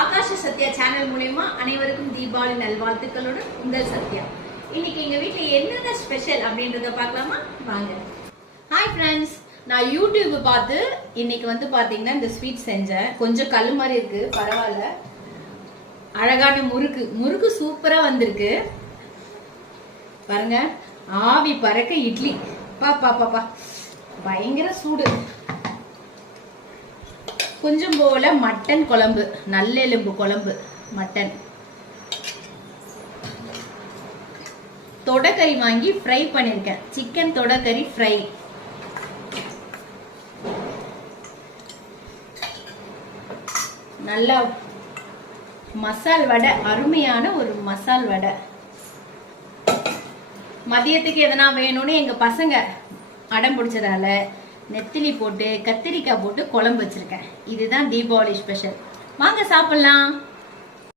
Akash Sathya channel மூலயமா அனைவருக்கும் தீபாவளி நல்வாழ்த்துக்களுடன் உங்கள் சத்யா. இன்னைக்கு எங்க வீட்டில் என்னென்ன ஸ்பெஷல் அப்படின்றத பார்க்கலாமா? வாங்க. ஹாய் ஃப்ரெண்ட்ஸ் நான் யூடியூப் பார்த்து இன்னைக்கு வந்து பாத்தீங்கன்னா இந்த ஸ்வீட் செஞ்சேன். கொஞ்சம் கல் மாதிரி இருக்கு பரவாயில்ல. அழகான முறுக்கு. முறுக்கு சூப்பரா வந்திருக்கு. பாருங்க. ஆவி பறக்க இட்லி. பா பா பா பா. பயங்கர சூடு. கொஞ்சம் போல மட்டன் குழம்பு நல்லெலும்பு குழம்பு மட்டன். தொடக்கறி வாங்கி ஃப்ரை பண்ணிருக்கேன். சிக்கன் தொடக்கறி ஃப்ரை நல்லா மசால் வடை அருமையான ஒரு மசால் வடை. மதியத்துக்கு எதனா வேணும்னு எங்க பசங்க அடம் பிடிச்சதால நெத்திலி போட்டு கத்திரிக்காய் போட்டு குழம்பு வச்சிருக்கேன். இதுதான் தீபாவளி ஸ்பெஷல் வாங்க சாப்பிடலாம்.